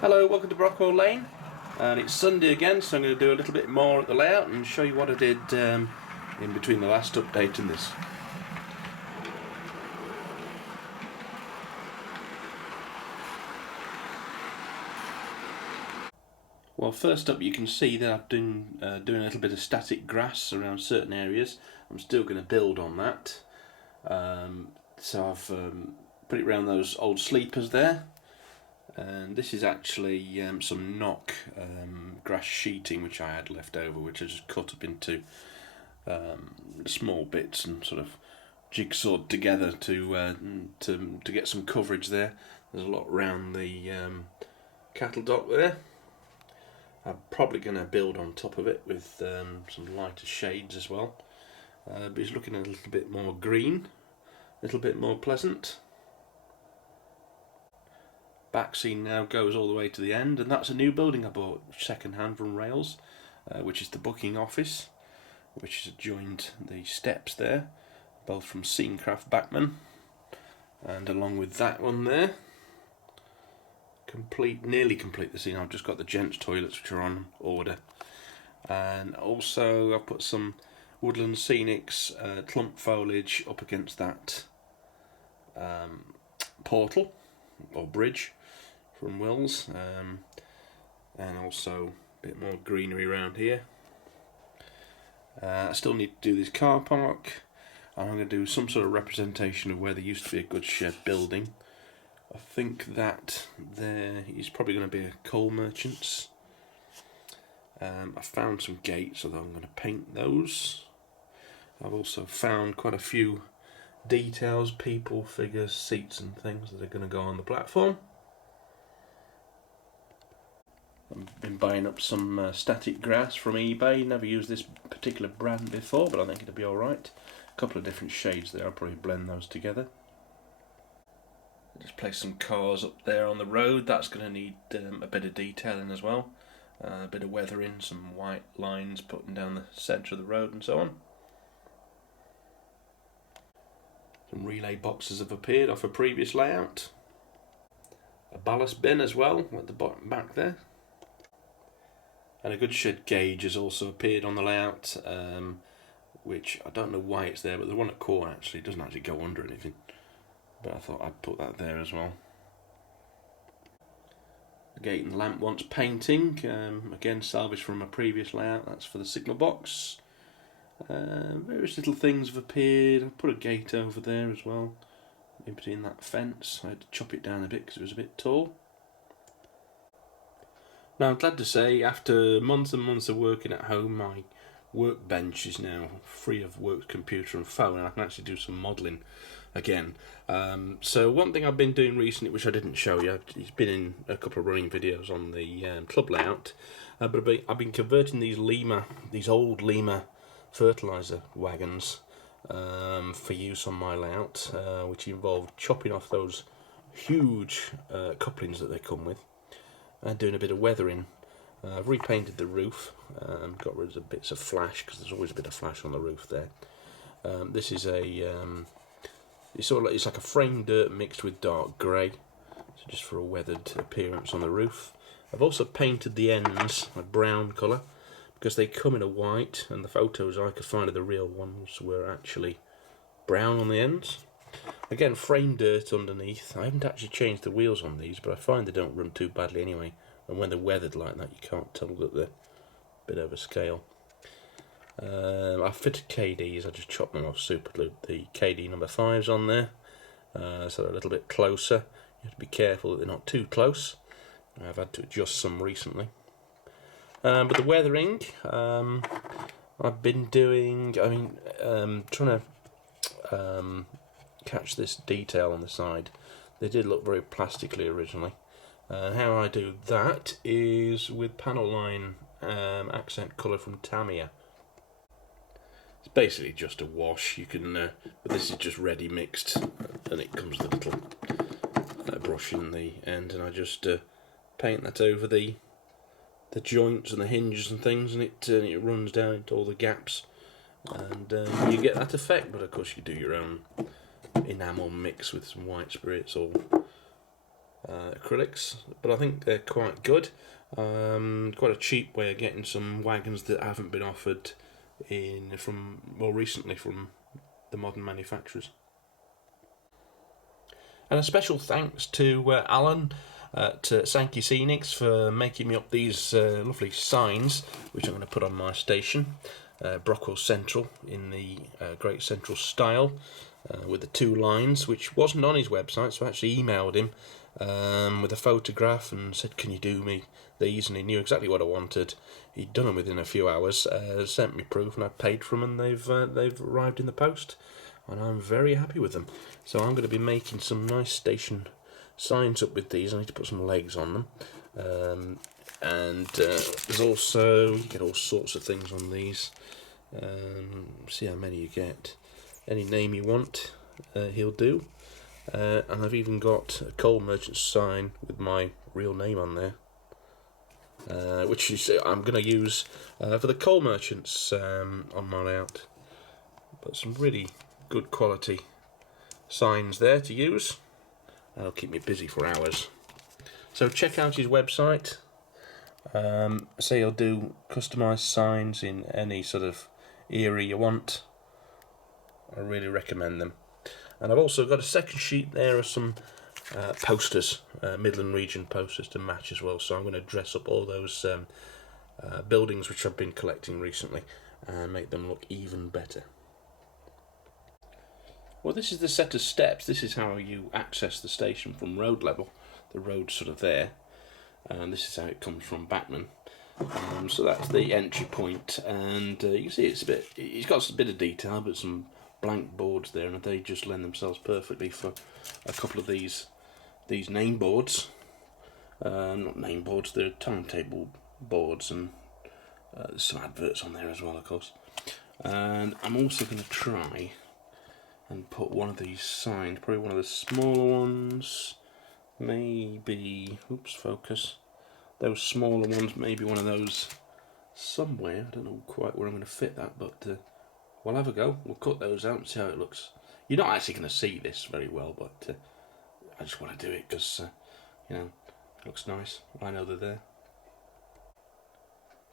Hello, welcome to Brockwell Lane, and it's Sunday again, so I'm going to do a little bit more at the layout and show you what I did in between the last update and this. Well, first up you can see that I've been doing a little bit of static grass around certain areas. I'm still going to build on that, so I've put it around those old sleepers there. And this is actually some knock grass sheeting which I had left over, which I just cut up into small bits and sort of jigsawed together to get some coverage there. There's a lot around the cattle dock there. I'm probably going to build on top of it with some lighter shades as well, but it's looking a little bit more green, a little bit more pleasant. Back scene now goes all the way to the end, and that's a new building I bought second hand from Rails, which is the booking office, which is adjoined the steps there, both from Scenecraft Backman, and along with that one there, nearly complete the scene. I've just got the gents toilets which are on order, and also I've put some Woodland Scenics clump foliage up against that portal or bridge from Wills, and also a bit more greenery around here. I still need to do this car park, and I'm going to do some sort of representation of where there used to be a goods shed building. I think that there is probably going to be a coal merchant's. I found some gates, although I'm going to paint those. I've also found quite a few details, people, figures, seats and things that are going to go on the platform. I've been buying up some static grass from eBay. Never used this particular brand before, but I think it'll be alright. A couple of different shades there, I'll probably blend those together. Just place some cars up there on the road. That's going to need a bit of detailing as well. A bit of weathering, some white lines putting down the centre of the road and so on. Some relay boxes have appeared off a previous layout. A ballast bin as well at the bottom back there. And a goods shed gauge has also appeared on the layout, which I don't know why it's there, but the one at core actually doesn't actually go under anything. But I thought I'd put that there as well. The gate and lamp wants painting, again salvaged from a previous layout. That's for the signal box. Various little things have appeared. I put a gate over there as well, in between that fence. I had to chop it down a bit because it was a bit tall. Now I'm glad to say, after months and months of working at home, my workbench is now free of work computer and phone, and I can actually do some modelling again. So one thing I've been doing recently, which I didn't show you, it's been in a couple of running videos on the club layout, but I've been converting these old Lima fertiliser wagons for use on my layout, which involved chopping off those huge couplings that they come with and doing a bit of weathering. I've repainted the roof, got rid of bits of flash because there's always a bit of flash on the roof there. This is it's like a framed dirt mixed with dark grey, so just for a weathered appearance on the roof. I've also painted the ends a brown colour because they come in a white, and the photos I could find of the real ones were actually brown on the ends. Again, framed dirt underneath. I haven't actually changed the wheels on these, but I find they don't run too badly anyway, and when they're weathered like that you can't tell that they're a bit over scale. I fitted KDs, I just chopped them off super glue. The KD number 5's on there, so they're a little bit closer. You have to be careful that they're not too close. I've had to adjust some recently. But the weathering, I've been doing, trying to catch this detail on the side. They did look very plastically originally. And how I do that is with panel line accent colour from Tamiya. It's basically just a wash. You can, but this is just ready mixed, and it comes with a little brush in the end, and I just paint that over the joints and the hinges and things, and it runs down into all the gaps, and you get that effect. But of course you do your own enamel mix with some white spirits or acrylics, but I think they're quite good. Quite a cheap way of getting some wagons that haven't been offered from more recently from the modern manufacturers. And a special thanks to Alan at Sankey Scenics for making me up these lovely signs, which I'm going to put on my station. Brockwell Central in the Great Central style, with the 2 lines, which wasn't on his website, so I actually emailed him with a photograph and said, can you do me these? And he knew exactly what I wanted. He'd done them within a few hours, sent me proof, and I paid for them, and they've arrived in the post, and I'm very happy with them. So I'm going to be making some nice station signs up with these. I need to put some legs on them, and there's also, you get all sorts of things on these. See how many you get. Any name you want, he'll do. And I've even got a coal merchant sign with my real name on there, which I'm going to use for the coal merchants on my layout. But some really good quality signs there to use. That'll keep me busy for hours. So check out his website. Say he'll do customised signs in any sort of era you want. I really recommend them. And I've also got a second sheet there of some posters, Midland region posters to match as well. So I'm going to dress up all those buildings which I've been collecting recently and make them look even better. Well, this is the set of steps. This is how you access the station from road level. The road's sort of there, and this is how it comes from Batman. So that's the entry point, and you can see it's got a bit of detail, but some blank boards there, and they just lend themselves perfectly for a couple of these name boards. Not name boards, they're timetable boards, and there's some adverts on there as well, of course. And I'm also going to try and put one of these signs, probably one of the smaller ones, maybe, oops, focus, those smaller ones, maybe one of those somewhere. I don't know quite where I'm going to fit that, but we'll have a go. We'll cut those out and see how it looks. You're not actually going to see this very well, but I just want to do it because, you know, it looks nice. I know they're there.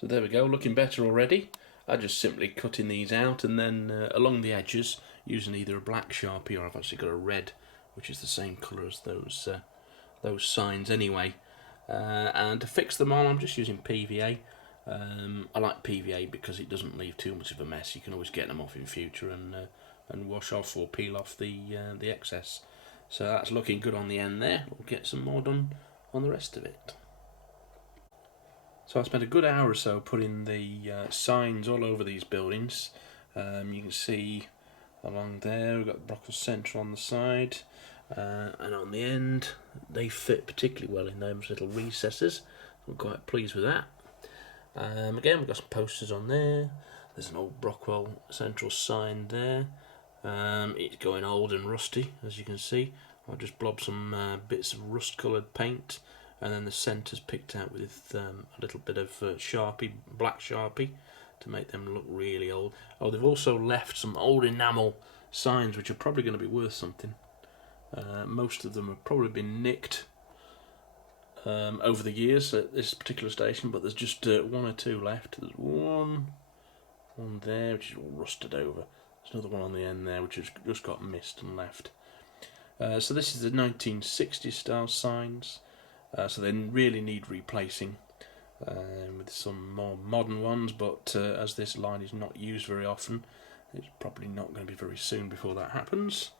So there we go, looking better already. I just simply cutting these out, and then along the edges using either a black Sharpie, or I've actually got a red, which is the same colour as those signs anyway. And to fix them on, I'm just using PVA. I like PVA because it doesn't leave too much of a mess. You can always get them off in future and wash off or peel off the excess. So that's looking good on the end there. We'll get some more done on the rest of it. So I spent a good hour or so putting the signs all over these buildings. You can see along there we've got Brockwell Central on the side, and on the end they fit particularly well in those little recesses. I'm quite pleased with that. Again, we've got some posters on there. There's an old Brockwell Central sign there. It's going old and rusty, as you can see. I've just blobbed some bits of rust coloured paint, and then the centre's picked out with a little bit of Sharpie, black Sharpie, to make them look really old. Oh, they've also left some old enamel signs which are probably going to be worth something. Most of them have probably been nicked over the years at this particular station, but there's just one or two left. There's one there which is all rusted over. There's another one on the end there which has just got missed and left. So this is the 1960s style signs. So they really need replacing with some more modern ones, but as this line is not used very often, it's probably not going to be very soon before that happens.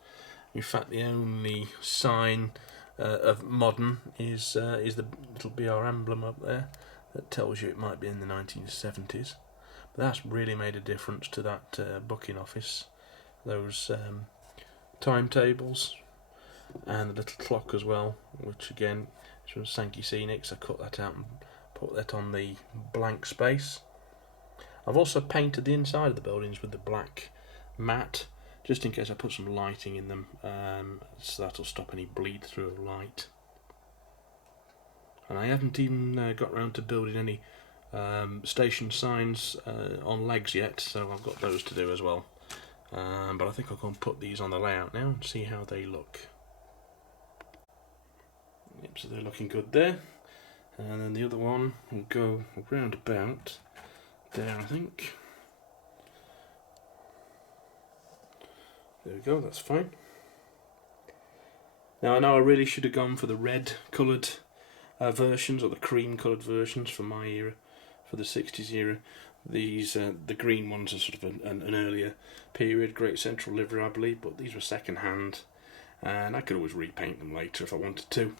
In fact, the only sign of modern is the little BR emblem up there that tells you it might be in the 1970s. But that's really made a difference to that booking office. Those timetables and the little clock as well, which again is from Sankey Scenics. I cut that out and put that on the blank space. I've also painted the inside of the buildings with the black matte, just in case I put some lighting in them, so that'll stop any bleed through of light. And I haven't even got around to building any station signs on legs yet, so I've got those to do as well. But I think I'll go and put these on the layout now and see how they look. Yep, so they're looking good there. And then the other one will go round about there, I think. There we go, that's fine. Now I know I really should have gone for the red coloured versions, or the cream coloured versions for my era, for the 60s era. These, the green ones are sort of an earlier period, Great Central livery I believe, but these were second hand, and I could always repaint them later if I wanted to.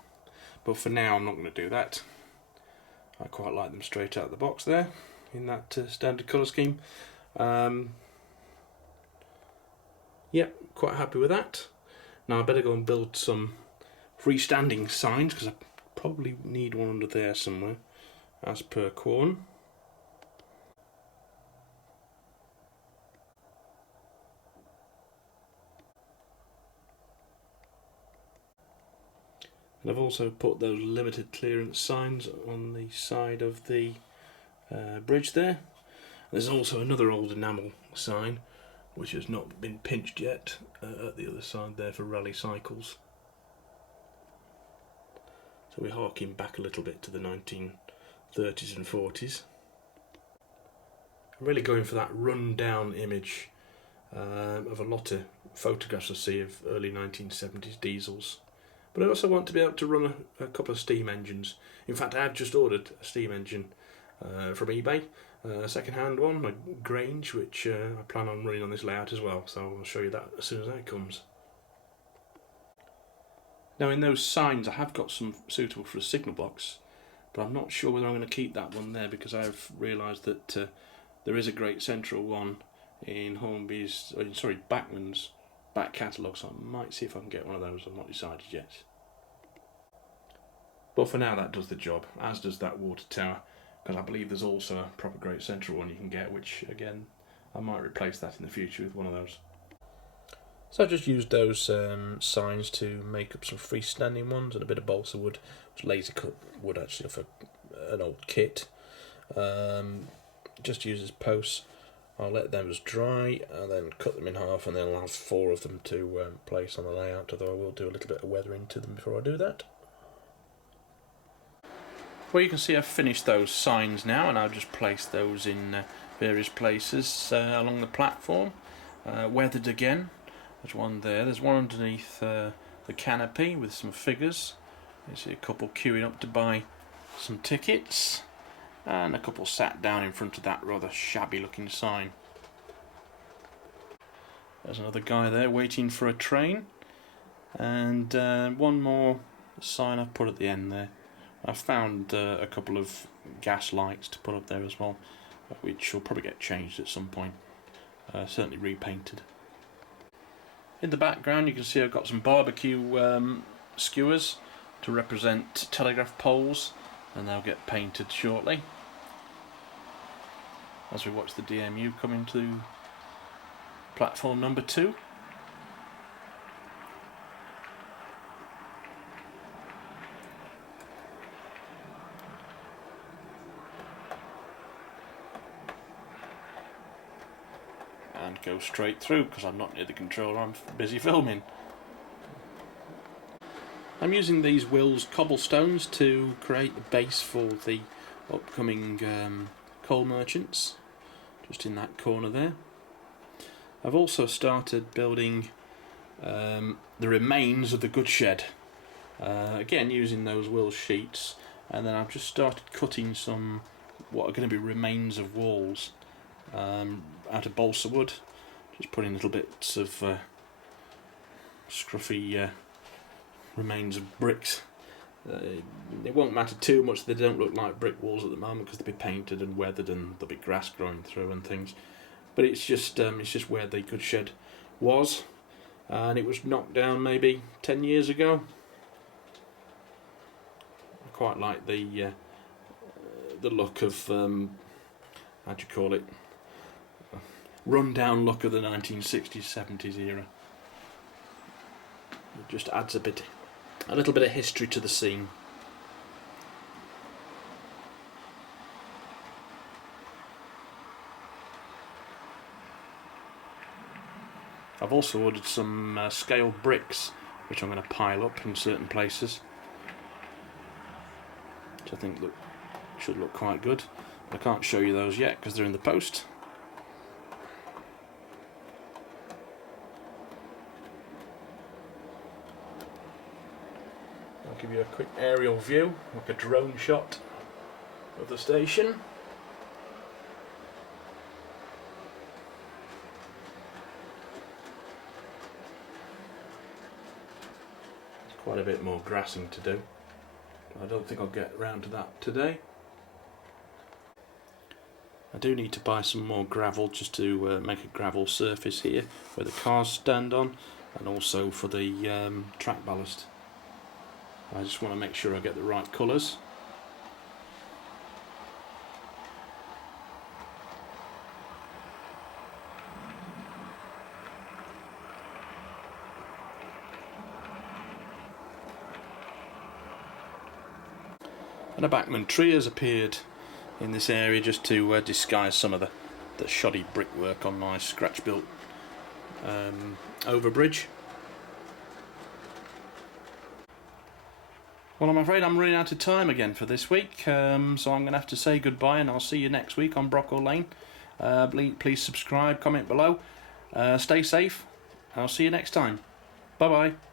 But for now I'm not going to do that. I quite like them straight out of the box there, in that standard colour scheme. Yep, quite happy with that. Now I better go and build some freestanding signs, because I probably need one under there somewhere, as per Quorn. And I've also put those limited clearance signs on the side of the bridge there. There's also another old enamel sign which has not been pinched yet at the other side there for rally cycles. So we're harking back a little bit to the 1930s and 40s. I'm really going for that run down image of a lot of photographs I see of early 1970s diesels. But I also want to be able to run a couple of steam engines. In fact, I have just ordered a steam engine from eBay, a second-hand one, a Grange, which I plan on running on this layout as well, so I'll show you that as soon as that comes. Now in those signs I have got some suitable for a signal box, but I'm not sure whether I'm going to keep that one there, because I've realised that there is a Great Central one in Hornby's, sorry, Bachman's back catalogue, so I might see if I can get one of those. I've not decided yet. But for now that does the job, as does that water tower, because I believe there's also a proper Great Central one you can get, which again I might replace that in the future with one of those. So I just used those signs to make up some freestanding ones and a bit of balsa wood, which laser cut wood actually off an old kit. Just use as posts. I'll let them just dry and then cut them in half, and then I'll have 4 of them to place on the layout, although I will do a little bit of weathering to them before I do that. Well, you can see I've finished those signs now, and I'll just place those in various places along the platform. Weathered again. There's one there. There's one underneath the canopy with some figures. You see a couple queuing up to buy some tickets, and a couple sat down in front of that rather shabby looking sign. There's another guy there waiting for a train, and one more sign I've put at the end there. I've found a couple of gas lights to put up there as well, which will probably get changed at some point, certainly repainted. In the background you can see I've got some barbecue skewers to represent telegraph poles, and they'll get painted shortly as we watch the DMU come into platform number 2. And go straight through because I'm not near the controller, I'm busy filming. I'm using these Wills cobblestones to create the base for the upcoming coal merchants, just in that corner there. I've also started building the remains of the goods shed, again using those Wills sheets, and then I've just started cutting some what are going to be remains of walls out of balsa wood, just putting little bits of scruffy remains of bricks. It won't matter too much that they don't look like brick walls at the moment, because they'll be painted and weathered and there'll be grass growing through and things. But it's just where the goods shed was, and it was knocked down maybe 10 years ago. I quite like the look of how do you call it? Run-down look of the 1960s, 70s era. It just adds a little bit of history to the scene. I've also ordered some scale bricks, which I'm going to pile up in certain places. which I think should look quite good. I can't show you those yet because they're in the post. I'll give you a quick aerial view, like a drone shot of the station. Quite a bit more grassing to do. I don't think I'll get around to that today. I do need to buy some more gravel just to make a gravel surface here where the cars stand on, and also for the track ballast. I just want to make sure I get the right colours. And a backman tree has appeared in this area just to disguise some of the shoddy brickwork on my scratch-built overbridge. Well, I'm afraid I'm running out of time again for this week, so I'm going to have to say goodbye, and I'll see you next week on Brockwell Lane. Please subscribe, comment below, stay safe, I'll see you next time. Bye bye.